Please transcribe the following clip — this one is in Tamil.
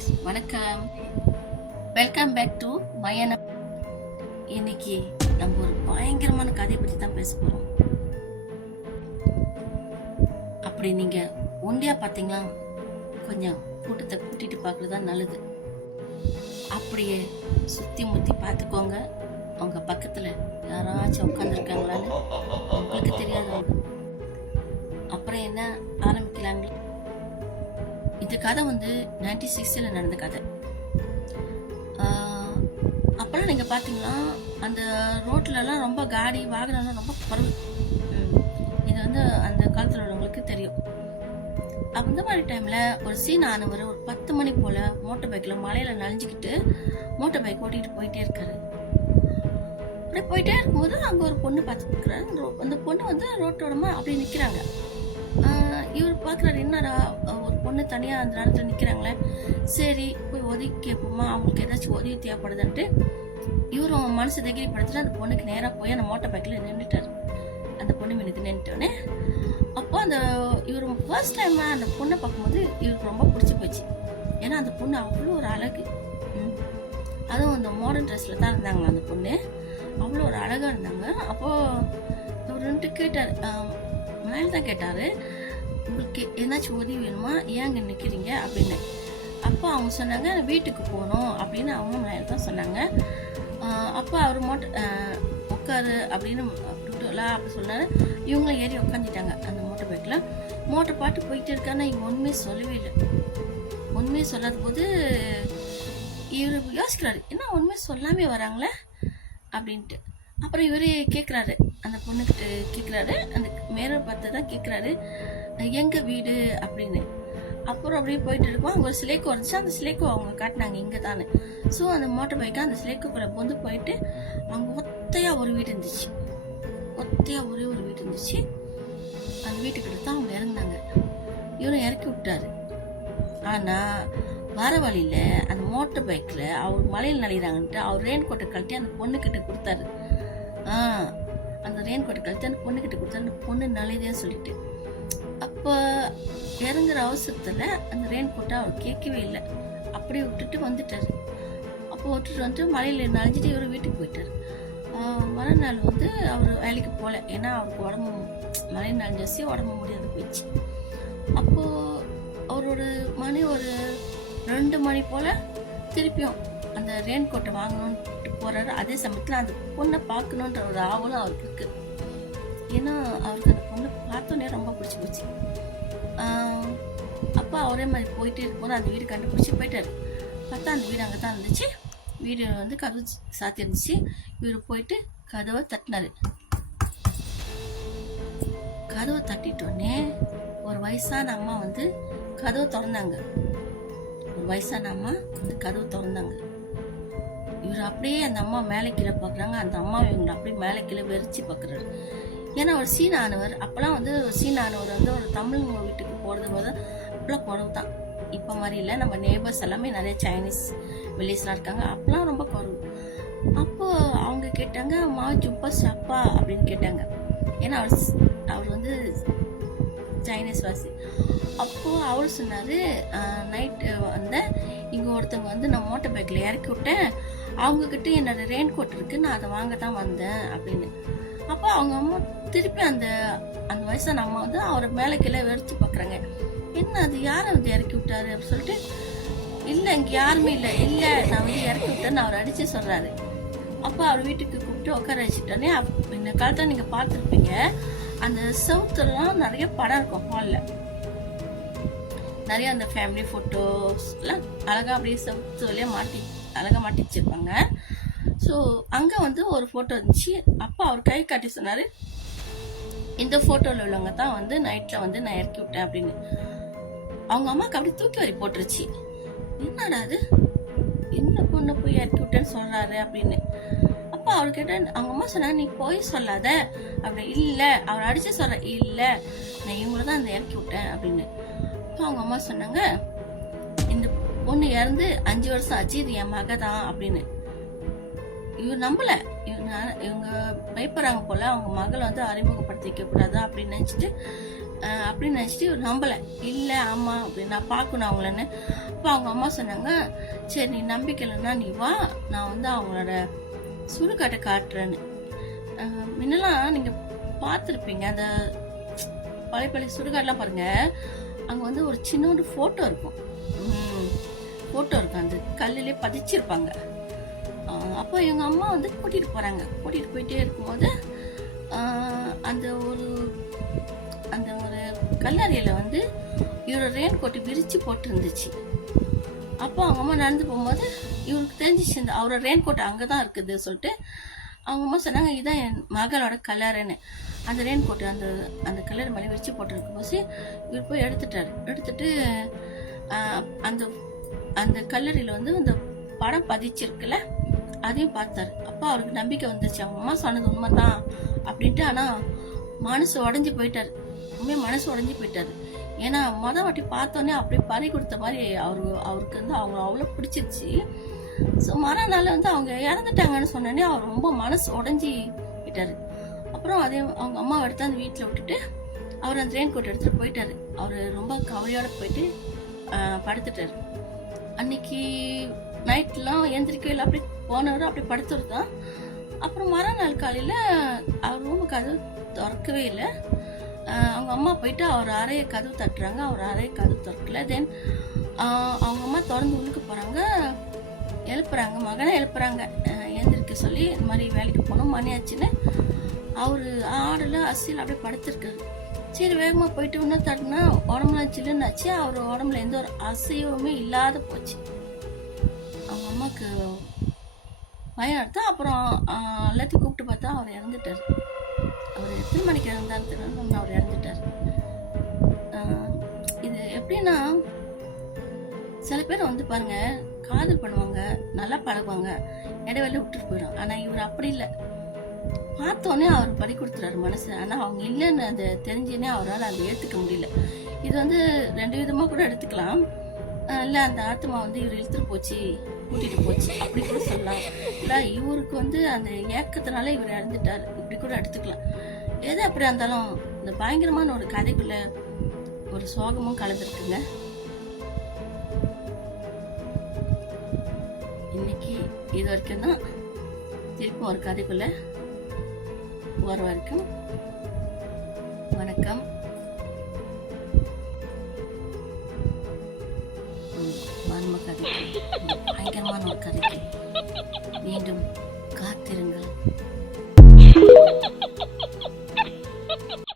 கைஸ், வணக்கம். வெல்கம் பேக் டு மயன. இன்னைக்கு நம்ம ஒரு பயங்கரமான கதையை பற்றி தான் பேச போகிறோம். அப்படி நீங்கள் ஒண்டியா பார்த்தீங்களா, கொஞ்சம் கூட்டத்தை கூட்டிட்டு பார்க்குறது தான் நல்லது. அப்படியே சுற்றி முற்றி பார்த்துக்கோங்க. அவங்க பக்கத்தில் யாராச்சும் உட்காந்துருக்காங்களான்னு உங்களுக்கு தெரியாதவங்க. அப்புறம் என்ன ஆரம்பிக்கலாங்களா? இந்த கதை வந்து 96 நடந்த கதை. அப்போல்லாம் நீங்கள் பார்த்தீங்கன்னா அந்த ரோட்லலாம் ரொம்ப காடி வாகனம்லாம் ரொம்ப குறைவு. இது வந்து அந்த காலத்தில் உள்ளவங்களுக்கு தெரியும். அந்த மாதிரி டைமில் ஒரு சீன் ஆனவர் ஒரு 10 மணி போல் மோட்டர் பைக்கில் மலையில் நனைஞ்சிக்கிட்டு மோட்டர் பைக் ஓட்டிகிட்டு போயிட்டே இருக்காரு. அப்படியே போயிட்டே இருக்கும்போது அங்கே ஒரு பொண்ணு பார்த்துருக்குறாரு. அந்த பொண்ணு வந்து ரோட்டோடமா அப்படி நிற்கிறாங்க. இவர் பார்க்குறாரு, என்னடா ஒரு பொண்ணு தனியாக அந்த நேரத்தில் நிற்கிறாங்களே, சரி போய் உதவி கேட்போமா, அவங்களுக்கு ஏதாச்சும் உதவி தேவைப்படுதுன்ட்டு இவரும் மனசு தைரியப்படுத்திட்டு அந்த பொண்ணுக்கு நேராக போய் அந்த மோட்டர் பைக்கில் நின்றுட்டார். அந்த பொண்ணு மீனுக்கு நின்றுட்டோன்னே அப்போ அந்த இவர் ஃபர்ஸ்ட் டைம் அந்த பொண்ணை பார்க்கும்போது இவருக்கு ரொம்ப பிடிச்சி போச்சு. ஏன்னா அந்த பொண்ணு அவ்வளோ ஒரு அழகு. அதுவும் அந்த மாடர்ன் ட்ரெஸ்ஸில் தான் இருந்தாங்க. அந்த பொண்ணு அவ்வளோ ஒரு அழகாக இருந்தாங்க. அப்போது இவர் கேட்டார், மேலே தான் கேட்டார், உங்களுக்கு ஏதாச்சும் உதவி வேணுமா, ஏங்க நிற்கிறீங்க அப்படின்னு. அப்போ அவங்க சொன்னாங்க, வீட்டுக்கு போகணும் அப்படின்னு அவங்க மேலே தான் சொன்னாங்க. அப்போ அவர் உட்காரு அப்படின்னு அப்படி சொன்னார். இவங்களும் ஏறி உட்காந்துட்டாங்க அந்த மோட்டர் பைக்கில். மோட்டர் பாட்டு போயிட்டு இருக்கான்னு இவங்க ஒன்றுமே சொல்லவே இல்லை. ஒன்றுமே சொல்லாத போது இவர் யோசிக்கிறாரு, என்ன ஒன்றுமே சொல்லாமே வராங்களே அப்படின்ட்டு. அப்புறம் இவர் கேட்குறாரு, அந்த பொண்ணுக்கிட்ட கேட்குறாரு, அந்த மேலே பார்த்து தான் கேட்குறாரு, எங்கள் வீடு அப்படின்னு. அப்புறம் அப்படியே போயிட்டு இருக்கோம். அங்கே ஒரு சிலைக்கு வந்துச்சு. அந்த சிலைக்கு அவங்க காட்டினாங்க இங்கே தானே. ஸோ அந்த மோட்டர் பைக்கை அந்த சிலைக்குள்ளே வந்து போயிட்டு அவங்க ஒத்தையாக ஒரு வீடு இருந்துச்சு. ஒத்தையாக ஒரே ஒரு வீடு இருந்துச்சு. அந்த வீட்டுக்கிட்ட தான் அவங்க இறங்கினாங்க. இவரும் இறக்கி விட்டாரு. ஆனால் வர வழியில் அந்த மோட்டர் பைக்கில் அவர் மலையில் நலையிறாங்கன்ட்டு அவர் ரெயின் கோட்டை கழட்டி அந்த பொண்ணுக்கிட்ட கொடுத்தாரு. அந்த ரெயின் கோட்டை கழித்து அந்த பொண்ணுக்கிட்ட கொடுத்தா அந்த பொண்ணு நலையதேன்னு சொல்லிட்டு. அப்போ இறங்குற அவசரத்தில் அந்த ரெயின் கோட்டை அவர் கேட்கவே இல்லை. அப்படியே விட்டுட்டு வந்துட்டார். அப்போ விட்டுட்டு வந்துட்டு மலையில் நனைஞ்சிட்டு இவர் வீட்டுக்கு போயிட்டார். மறுநாள் வந்து அவர் வேலைக்கு போகல. ஏன்னா அவருக்கு உடம்பு மலையில் நனைஞ்சி உடம்பு முடியாது போயிடுச்சு. அப்போது அவரோட மணி ஒரு 2 மணி போல் திருப்பியும் அந்த ரெயின் கோட்டை வாங்கணுன்ட்டு போகிறாரு. அதே சமயத்தில் அந்த பொண்ணை பார்க்கணுன்ற ஒரு ஆவலும் அவருக்கு இருக்குது. ஏன்னா அவருக்கு அந்த பொண்ணை பார்த்தோன்னே ரொம்ப பிடிச்சி போச்சு. அப்போ அவரே மாதிரி போயிட்டே இருக்கும்போது அந்த வீடு கண்டுபிடிச்சி போயிட்டார். பார்த்தா அந்த வீடு அங்கே தான் இருந்துச்சு. வீடு வந்து கதவு சாத்தி இருந்துச்சு. இவர் போயிட்டு கதவை தட்டினார். கதவை தட்டிட்டோடனே ஒரு வயசான அம்மா வந்து கதவை திறந்தாங்க. ஒரு வயசான அம்மா வந்து கதவு திறந்தாங்க. இவர் அப்படியே அந்த அம்மா மேலே கீழே பார்க்குறாங்க. அந்த அம்மா இவங்களை அப்படியே மேலே கீழே வெறிச்சு பார்க்குறாரு. ஏன்னா ஒரு சீனானவர், அப்போலாம் வந்து சீனானவர் வந்து ஒரு தமிழ் வீட்டுக்கு போகிறது போது அப்போலாம் குறவு தான். இப்போ மாதிரி இல்லை. நம்ம நேபர்ஸ் எல்லாமே நிறைய சைனீஸ் வில்லேஜ்லாம் இருக்காங்க. அப்போலாம் ரொம்ப குறவு. அப்போது அவங்க கேட்டாங்க, மா ஜுப்பா சப்பா அப்படின்னு கேட்டாங்க. ஏன்னா அவர் வந்து சைனீஸ் வாசி. அப்போது அவர் சொன்னார், நைட்டு வந்து இங்கே ஒருத்தவங்க வந்து நான் மோட்டர் பைக்கில் இறக்கி விட்டேன், அவங்கக்கிட்ட என்னோட ரெயின் கோட் இருக்குது, நான் அதை வாங்க தான் வந்தேன் அப்படின்னு. அப்போ அவங்க அம்மா திருப்பி அந்த வயசான அம்மா வந்து அவரை மேலே கீழே வெறிச்சு பார்க்குறாங்க. என்ன அது யாரை வந்து இறக்கி விட்டாரு அப்படின்னு சொல்லிட்டு, இல்லை இங்கே யாருமே இல்லை, இல்லை நான் வந்து இறக்கி விட்டேன்னு அவர் அடித்து சொல்கிறாரு. அப்போ அவர் வீட்டுக்கு கூப்பிட்டு உட்கார வச்சுட்டோன்னே, இந்த காலத்தில் நீங்கள் பார்த்துருப்பீங்க, அந்த சவுத்துலாம் நிறைய படம் இருக்கும். ஹாலில் நிறைய அந்த ஃபேமிலி ஃபோட்டோஸ்லாம் அழகாக அப்படியே சவுத்து வழியாக அழகாக மாட்டி வச்சுருப்பாங்க. ஸோ அங்கே வந்து ஒரு ஃபோட்டோ இருந்துச்சு. அப்போ அவர் கை காட்டி சொன்னார், இந்த ஃபோட்டோவில் உள்ளவங்க தான் வந்து நைட்டில் வந்து நான் இறக்கி விட்டேன் அப்படின்னு. அவங்க அம்மாவுக்கு அப்படி தூக்கி வரி போட்டுருச்சு. என்னடா அது, என்ன பொண்ணை போய் இறக்கி விட்டேன்னு சொல்கிறாரு அப்படின்னு. அப்போ அவர் கேட்ட அவங்க அம்மா சொன்னாங்க, நீ போய் சொல்லாத அப்படி. இல்லை அவர் அடித்து சொல்கிற, இல்லை நான் இவங்கள தான் அந்த இறக்கி விட்டேன் அப்படின்னு. அப்போ அவங்க அம்மா சொன்னாங்க, இந்த பொண்ணு இறந்து 5 வருஷம் ஆச்சு, இது என் மக தான் அப்படின்னு. இவர் நம்பலை. இவங்க பயப்படுறாங்க போல், அவங்க மகளை வந்து அறிமுகப்படுத்திக்க கூடாது அப்படின்னு நினச்சிட்டு அப்படின்னு நினச்சிட்டு இவர் நம்பலை. இல்லை அம்மா அப்படின்னு நான் பார்க்கணும் அவங்களன்னு. அப்போ அவங்க அம்மா சொன்னாங்க, சரி நீ நம்பிக்கை இல்லைன்னா நீ வா, நான் வந்து அவங்களோட சுடுகாட்டை காட்டுறேன்னு. முன்னெல்லாம் நீங்கள் பார்த்துருப்பீங்க, அந்த பழைய பழைய சுடுகாடெலாம் பாருங்கள், அங்கே வந்து ஒரு சின்னோண்டு ஃபோட்டோ இருக்கும். அந்த கல்லிலே பதிச்சிருப்பாங்க. அப்போ எங்கள் அம்மா வந்து கூட்டிகிட்டு போகிறாங்க. கூட்டிகிட்டு போயிட்டே இருக்கும்போது அந்த ஒரு கல்லறையில் வந்து இவரோட ரெயின் கோட்டை விரித்து போட்டு இருந்துச்சு. அப்போ அவங்க அம்மா நடந்து போகும்போது இவருக்கு தெரிஞ்சிச்சு இந்த அவரோட ரெயின் கோட்டை அங்கே தான் இருக்குது சொல்லிட்டு அவங்க அம்மா சொன்னாங்க, இதுதான் என் மகளோட கல்லறைன்னு. அந்த ரெயின் கோட்டை அந்த கல்லறை மேலே விரிச்சு போட்டுருக்கும் போது இவர் போய் எடுத்துட்டு அந்த அந்த கல்லறையில் வந்து அந்த படம் பதிச்சிருக்குல்ல அதையும் பார்த்தாரு. அப்போ அவருக்கு நம்பிக்கை வந்துச்சு, அவங்க அம்மா சொன்னது உண்மை தான் அப்படின்ட்டு. ஆனால் மனசு உடஞ்சி போயிட்டார். உண்மையாக மனசு உடஞ்சி போயிட்டார். ஏன்னா வாட்டி பார்த்தோன்னே அப்படியே பறி கொடுத்த மாதிரி அவருக்கு வந்து அவங்க அவ்வளோ பிடிச்சிருச்சு. ஸோ மறுநாள் வந்து அவங்க இறந்துட்டாங்கன்னு சொன்னோடனே அவர் ரொம்ப மனசு உடஞ்சி போயிட்டார். அப்புறம் அவங்க அம்மாவை எடுத்து அந்த வீட்டில் விட்டுட்டு அவர் அந்த ரெயின் கோட் எடுத்துகிட்டு போயிட்டார். அவர் ரொம்ப கவலையோடு போயிட்டு படுத்துட்டார். அன்னைக்கு நைட்லாம் எந்திரிக்கவே இல்லை, அப்படி போனவர் அப்படி படுத்துறது தான். அப்புறம் மறுநாள் காலையில் அவர் ரூமுக்கு கதவு திறக்கவே இல்லை. அவங்க அம்மா போயிட்டு அவர் அறையை கதவு தட்டுறாங்க, அவர் அறையை கதவு திறக்கல. தென் அவங்க அம்மா திறந்து உள்ளுக்கு போகிறாங்க, எழுப்புறாங்க, மகனை எழுப்புறாங்க, எழுந்திருக்க சொல்லி இந்த மாதிரி வேலைக்கு போகணும் மணி ஆச்சுன்னு. அவர் ஆடல அசியில் அப்படியே படுத்திருக்காரு. சரி வேகமாக போயிட்டு இன்னும் தட்டினா உடம்புலாம் சில்லுன்னு ஆச்சு. அவர் உடம்புல எந்த ஒரு அசைவமே இல்லாத போச்சு. அவங்க அம்மாவுக்கு பயம் எடுத்தா. அப்புறம் எல்லாத்தையும் கூப்பிட்டு பார்த்தா அவர் இறந்துட்டார். அவர் எத்தனை மணிக்கு இறந்தான்னு தெரியல, அவர் இறந்துட்டார். இது எப்படின்னா சில பேர் வந்து பாருங்க காதல் பண்ணுவாங்க, நல்லா பழகுவாங்க, இடைவெளியில் விட்டுட்டு போயிடும். ஆனால் இவர் அப்படி இல்லை, பார்த்தோன்னே அவர் பறி கொடுத்துறாரு மனசு. ஆனால் அவங்க இல்லைன்னு அதை தெரிஞ்சேனே அவரால் அதை ஏற்றுக்க முடியல. இது வந்து 2 விதமாக கூட எடுத்துக்கலாம். இல்லை அந்த ஆத்மா வந்து இவர் இழுத்துட்டு போச்சு, கூட்டிகிட்டு போச்சு அப்படி கூட சொல்லலாம். இல்லை இவருக்கு வந்து அந்த ஏக்கத்தினால இவர் இறந்துட்டார் இப்படி கூட எடுத்துக்கலாம். எது அப்படியா இருந்தாலும் இந்த பயங்கரமான ஒரு கதைக்குள்ள ஒரு சோகமும் கலந்துருக்குங்க. இன்னைக்கு இது வரைக்கும் தான். திருப்பும் ஒரு கதைக்குள்ள போற வரைக்கும் வணக்கம். மர்ம கதைக்கு, பயங்கரமான ஒரு கதைக்கு மீண்டும் காத்திருங்கள்.